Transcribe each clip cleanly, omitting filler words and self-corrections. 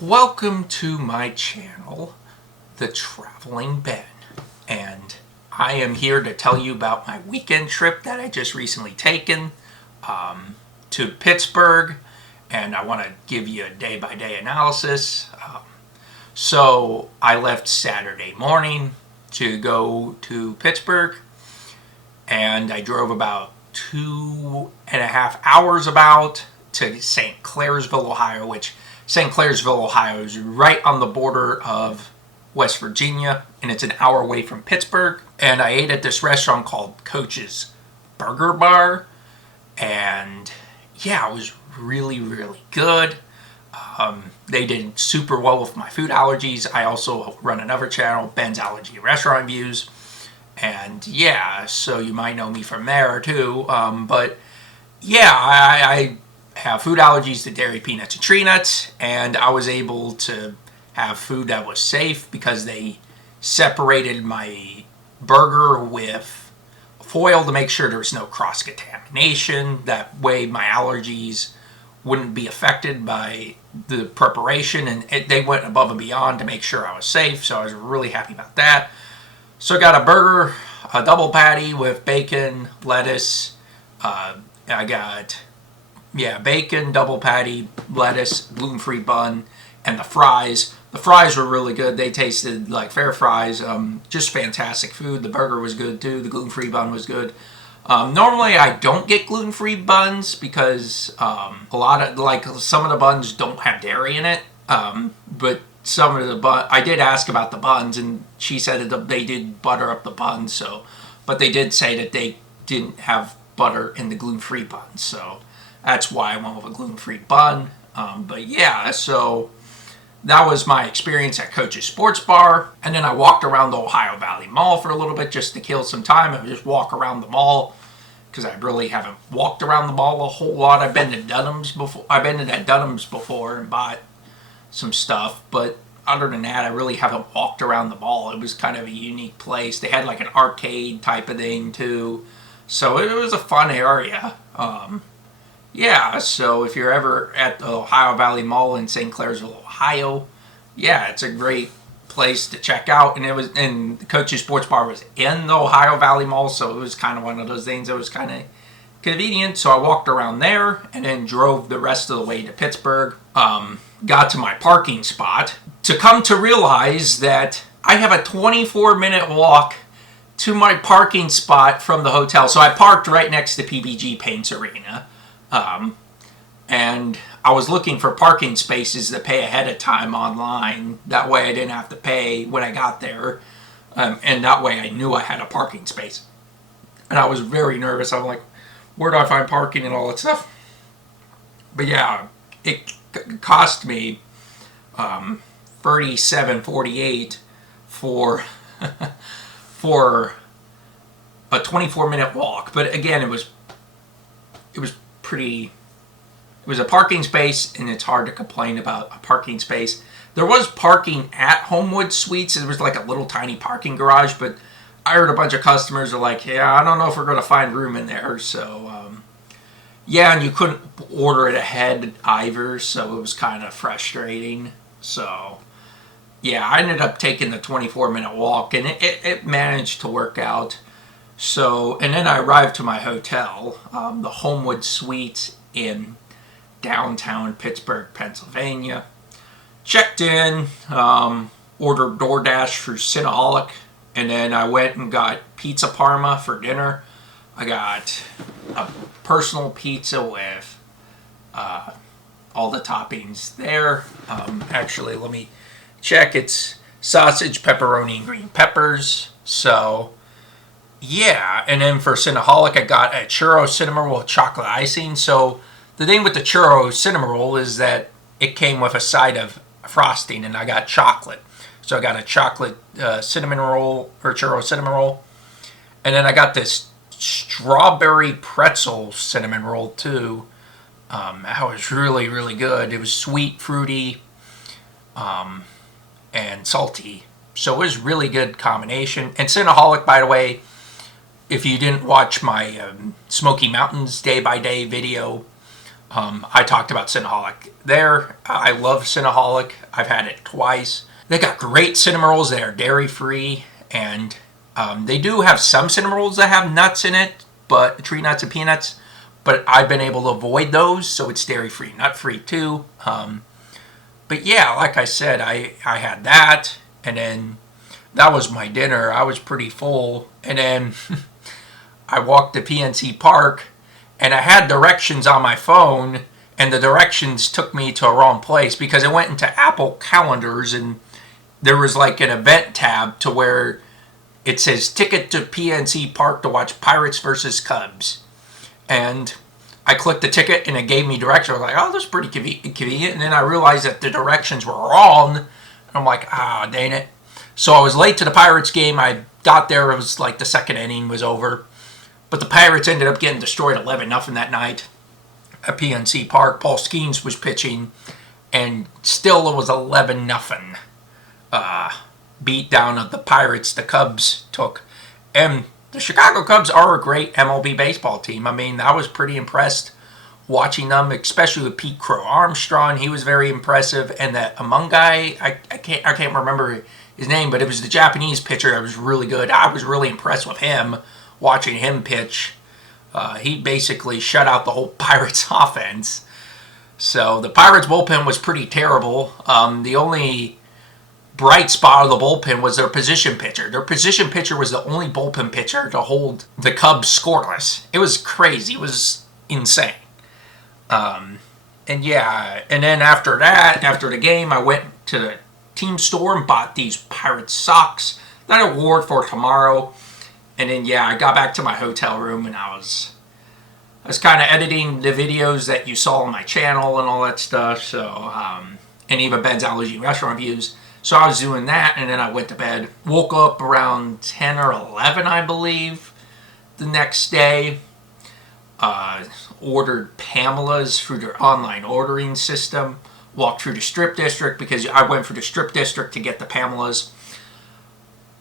Welcome to my channel, The Traveling Ben, and I am here to tell you about my weekend trip that I just recently taken to Pittsburgh, and I want to give you a day-by-day analysis. So I left Saturday morning to go to Pittsburgh, and I drove about 2.5 hours to St. Clairsville, Ohio, which St. Clairsville, Ohio is right on the border of West Virginia, and it's an hour away from Pittsburgh. And I ate at this restaurant called Coach's Burger Bar, and yeah, it was really, really good. They did super well with my food allergies. I also run another channel, Ben's Allergy Restaurant Reviews, and yeah, so you might know me from there too. But yeah, I have food allergies to dairy, peanuts, and tree nuts, and I was able to have food that was safe because they separated my burger with foil to make sure there was no cross-contamination. That way my allergies wouldn't be affected by the preparation, and they went above and beyond to make sure I was safe, so I was really happy about that. So I got a burger, a double patty with bacon, lettuce. I got bacon, double patty, lettuce, gluten-free bun, and the fries. The fries were really good. They tasted like fair fries. Just fantastic food. The burger was good too. The gluten-free bun was good. Normally I don't get gluten-free buns because some of the buns don't have dairy in it. But some of the I did ask about the buns, and she said that they did butter up the buns. But they did say that they didn't have butter in the gluten-free buns. So that's why I went with a gluten-free bun. But yeah, so that was my experience at Coach's Sports Bar. And then I walked around the Ohio Valley Mall for a little bit just to kill some time and just walk around the mall, because I really haven't walked around the mall a whole lot. I've been to Dunham's before. I've been to that Dunham's before and bought some stuff, but other than that, I really haven't walked around the mall. It was kind of a unique place. They had like an arcade type of thing too, so it was a fun area. Yeah, so if you're ever at the Ohio Valley Mall in St. Clairsville, Ohio, yeah, it's a great place to check out. And the Coach's Sports Bar was in the Ohio Valley Mall, so it was kind of one of those things that was kind of convenient. So I walked around there and then drove the rest of the way to Pittsburgh. Got to my parking spot to come to realize that I have a 24-minute walk to my parking spot from the hotel. So I parked right next to PBG Paints Arena. And I was looking for parking spaces to pay ahead of time online. That way I didn't have to pay when I got there. And that way I knew I had a parking space. And I was very nervous. I'm like, where do I find parking and all that stuff? But yeah, it cost me $37.48 for a 24-minute walk. But again, it was a parking space, and it's hard to complain about a parking space. There was parking at Homewood Suites. There was like a little tiny parking garage, but I heard a bunch of customers are like, yeah, I don't know if we're going to find room in there. So, yeah, and you couldn't order it ahead either, so it was kind of frustrating. So, yeah, I ended up taking the 24-minute walk, and it managed to work out. So, and then I arrived to my hotel, the Homewood Suites in downtown Pittsburgh, Pennsylvania. Checked in, ordered Doordashed Cinnaholic, and then I went and got pizza Parma for dinner. I got a personal pizza with all the toppings there. Actually, let me check. It's sausage, pepperoni, and green peppers. So, yeah, and then for Cinnaholic, I got a churro cinnamon roll with chocolate icing. So the thing with the churro cinnamon roll is that it came with a side of frosting, and I got chocolate. So I got a chocolate cinnamon roll, or churro cinnamon roll. And then I got this strawberry pretzel cinnamon roll too. That was really, really good. It was sweet, fruity, and salty. So it was really good combination. And Cinnaholic, by the way, if you didn't watch my Smoky Mountains day-by-day video, I talked about Cinnaholic there. I love Cinnaholic. I've had it twice. They got great cinnamon rolls. They are dairy free, and they do have some cinnamon rolls that have nuts in it, but tree nuts and peanuts. But I've been able to avoid those, so it's dairy free, nut free too. But yeah, like I said, I had that, and then that was my dinner. I was pretty full, and then I walked to PNC Park, and I had directions on my phone, and the directions took me to a wrong place because I went into Apple calendars, and there was like an event tab to where it says ticket to PNC Park to watch Pirates versus Cubs. And I clicked the ticket and it gave me directions. I was like, oh, that's pretty convenient. And then I realized that the directions were wrong. And I'm like, ah, dang it. So I was late to the Pirates game. I got there. It was like the second inning was over. But the Pirates ended up getting destroyed 11-0 that night at PNC Park. Paul Skeens was pitching. And still it was 11-0 beat down of the Pirates the Cubs took. And the Chicago Cubs are a great MLB baseball team. I mean, I was pretty impressed watching them, especially with Pete Crow Armstrong. He was very impressive. And that Among guy, I can't remember his name, but it was the Japanese pitcher that was really good. I was really impressed with him, watching him pitch. He basically shut out the whole Pirates offense. So the Pirates bullpen was pretty terrible. The only bright spot of the bullpen was their position pitcher. Their position pitcher was the only bullpen pitcher to hold the Cubs scoreless. It was crazy. It was insane. And yeah, and then after that, after the game, I went to the team store and bought these Pirates socks that I wore for tomorrow. And then yeah, I got back to my hotel room and I was kind of editing the videos that you saw on my channel and all that stuff. So, and even Ben's Allergy restaurant reviews. So I was doing that, and then I went to bed. Woke up around 10 or 11, I believe, the next day. Ordered Pamela's through their online ordering system. Walked through the Strip District because I went through the Strip District to get the Pamela's.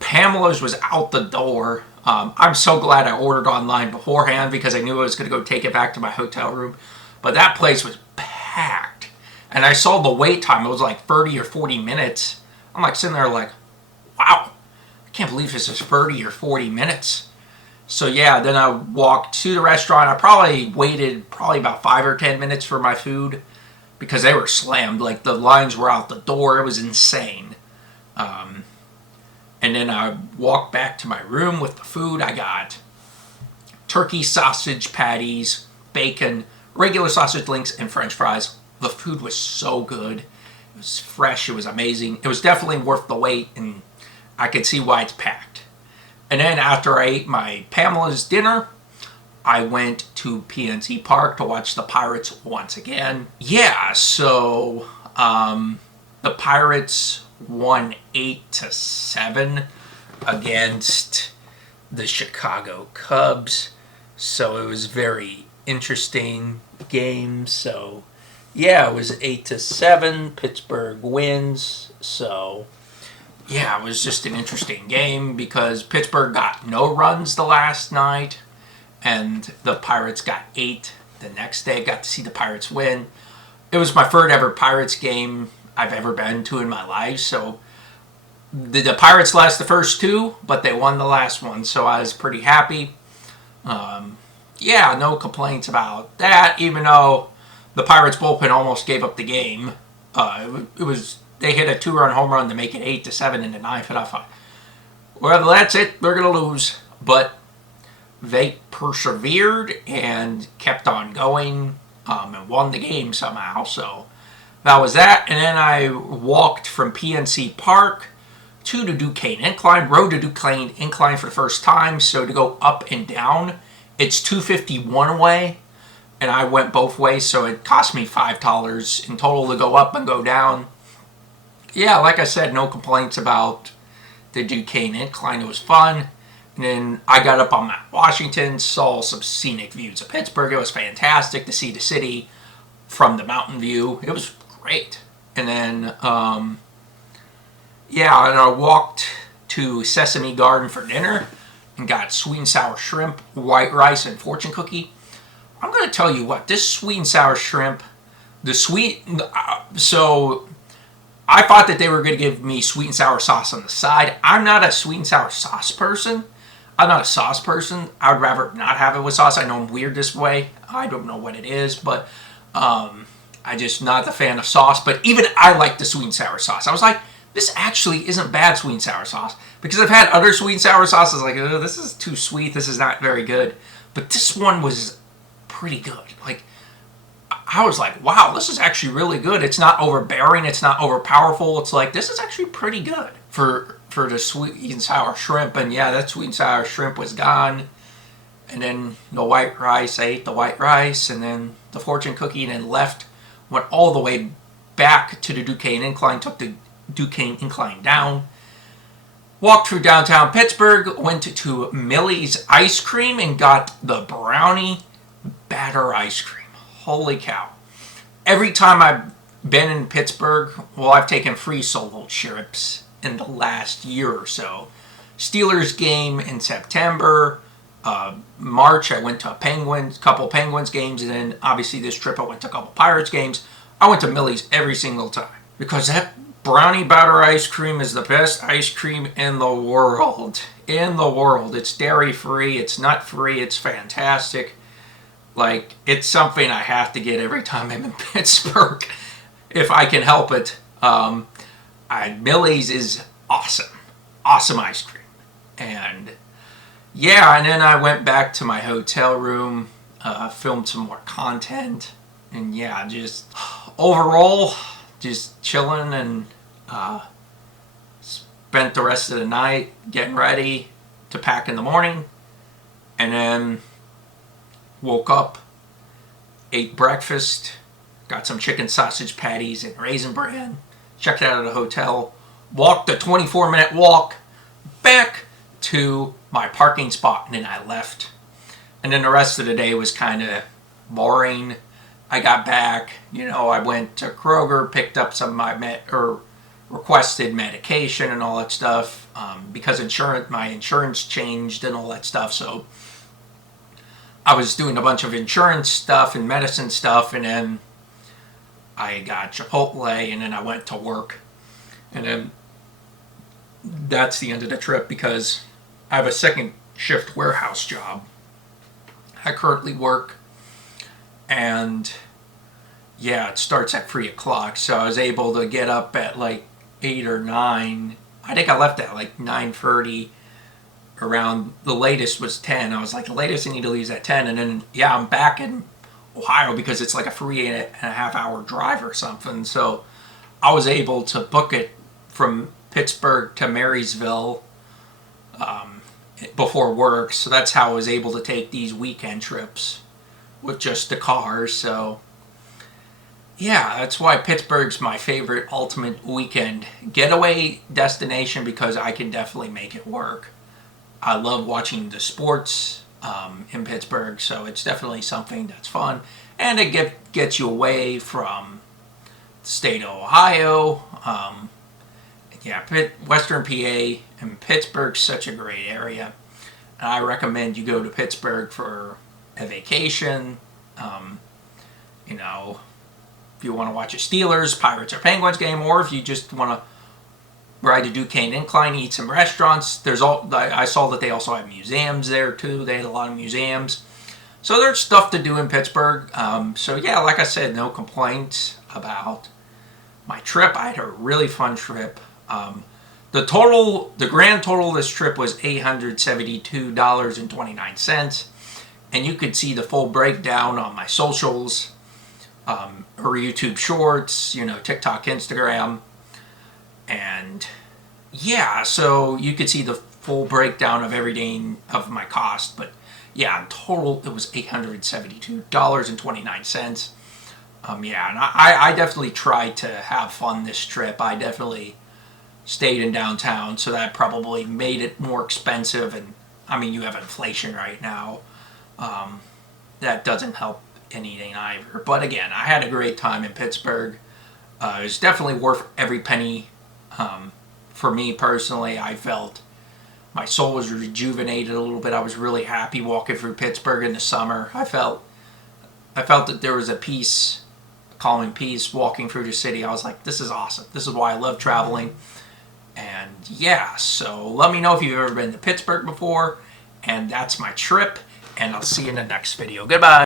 Pamela's was out the door. I'm so glad I ordered online beforehand because I knew I was going to go take it back to my hotel room. But that place was packed. And I saw the wait time. It was like 30 or 40 minutes. I'm like sitting there like, wow, I can't believe this is 30 or 40 minutes. So yeah, then I walked to the restaurant. I probably waited about 5 or 10 minutes for my food because they were slammed. Like the lines were out the door. It was insane. And then I walked back to my room with the food. I got turkey sausage patties, bacon, regular sausage links, and French fries. The food was so good. It was fresh. It was amazing. It was definitely worth the wait, and I could see why it's packed. And then after I ate my Pamela's dinner, I went to PNC Park to watch the Pirates once again. Yeah, so the Pirates won 8-7 against the Chicago Cubs. So it was very interesting game. So yeah, it was 8-7. Pittsburgh wins. So yeah, it was just an interesting game because Pittsburgh got no runs the last night and the Pirates got 8 the next day. Got to see the Pirates win. It was my third ever Pirates game I've ever been to in my life. So the Pirates lost the first 2, but they won the last one. So I was pretty happy. Yeah, no complaints about that, even though the Pirates bullpen almost gave up the game. They hit a 2-run home run to make it 8-7 in the 9th, and I thought, well, that's it. They're going to lose. But they persevered and kept on going and won the game somehow. So that was that. And then I walked from PNC Park to the Duquesne Incline. Rode the Duquesne Incline for the first time. So to go up and down, it's $2.50 one way. And I went both ways, so it cost me $5 in total to go up and go down. Yeah, like I said, no complaints about the Duquesne Incline. It was fun. And then I got up on Mount Washington, saw some scenic views of Pittsburgh. It was fantastic to see the city from the mountain view. It was great. And then, yeah, and I walked to Sesame Garden for dinner and got sweet and sour shrimp, white rice, and fortune cookie. I'm going to tell you what, this sweet and sour shrimp, so I thought that they were going to give me sweet and sour sauce on the side. I'm not a sweet and sour sauce person. I'm not a sauce person. I would rather not have it with sauce. I know I'm weird this way. I don't know what it is, but I'm just not the fan of sauce. But even I like the sweet and sour sauce. I was like, this actually isn't bad sweet and sour sauce. Because I've had other sweet and sour sauces like, oh, this is too sweet. This is not very good. But this one was pretty good. Like, I was like, wow, this is actually really good. It's not overbearing. It's not overpowerful. It's like, this is actually pretty good for the sweet and sour shrimp. And yeah, that sweet and sour shrimp was gone. And then the white rice, I ate the white rice. And then the fortune cookie, and then went all the way back to the Duquesne Incline, took the Duquesne Incline down. Walked through downtown Pittsburgh, went to Millie's Ice Cream and got the brownie batter ice cream. Holy cow. Every time I've been in Pittsburgh, well, I've taken free solo trips in the last year or so. Steelers game in September. March, I went to a couple Penguins games, and then obviously this trip I went to a couple Pirates games. I went to Millie's every single time because that brownie batter ice cream is the best ice cream in the world. In the world. It's dairy free, it's nut free, it's fantastic. Like, it's something I have to get every time I'm in Pittsburgh, if I can help it. Millie's is awesome. Awesome ice cream. And yeah, and then I went back to my hotel room, filmed some more content. And yeah, just overall, just chilling, and spent the rest of the night getting ready to pack in the morning. And then woke up, ate breakfast, got some chicken sausage patties and raisin bran, checked out of the hotel, walked a 24-minute walk back to my parking spot, and then I left. And then the rest of the day was kind of boring. I got back, I went to Kroger, picked up some of my requested medication and all that stuff, because my insurance changed and all that stuff. So I was doing a bunch of insurance stuff and medicine stuff, and then I got Chipotle, and then I went to work. And then that's the end of the trip, because I have a second shift warehouse job. I currently work, and yeah, it starts at 3 o'clock, so I was able to get up at like 8 or 9. I think I left at like 9:30. Around the latest was 10. I was like, the latest I need to leave is at 10. And then, yeah, I'm back in Ohio because it's like a 3.5 hour drive or something. So I was able to book it from Pittsburgh to Marysville before work. So that's how I was able to take these weekend trips with just the car. So yeah, that's why Pittsburgh's my favorite ultimate weekend getaway destination, because I can definitely make it work. I love watching the sports in Pittsburgh, so it's definitely something that's fun. And it gets you away from the state of Ohio. Western PA and Pittsburgh's such a great area. And I recommend you go to Pittsburgh for a vacation. If you want to watch a Steelers, Pirates, or Penguins game, or if you just want to ride the Duquesne Incline, eat some restaurants. I saw that they also have museums there too. They had a lot of museums. So there's stuff to do in Pittsburgh. So yeah, like I said, no complaints about my trip. I had a really fun trip. The grand total of this trip was $872.29. And you could see the full breakdown on my socials, or YouTube Shorts, TikTok, Instagram. And yeah, so you could see the full breakdown of everything of my cost. But yeah, in total, it was $872.29. And I definitely tried to have fun this trip. I definitely stayed in downtown, so that probably made it more expensive. And I mean, you have inflation right now. That doesn't help anything either. But again, I had a great time in Pittsburgh. It was definitely worth every penny. For me personally, I felt my soul was rejuvenated a little bit. I was really happy walking through Pittsburgh in the summer. I felt I felt that there was a peace, calming peace walking through the city. I was like, this is awesome. This is why I love traveling. And yeah, so let me know if you've ever been to Pittsburgh before. And that's my trip. And I'll see you in the next video. Goodbye.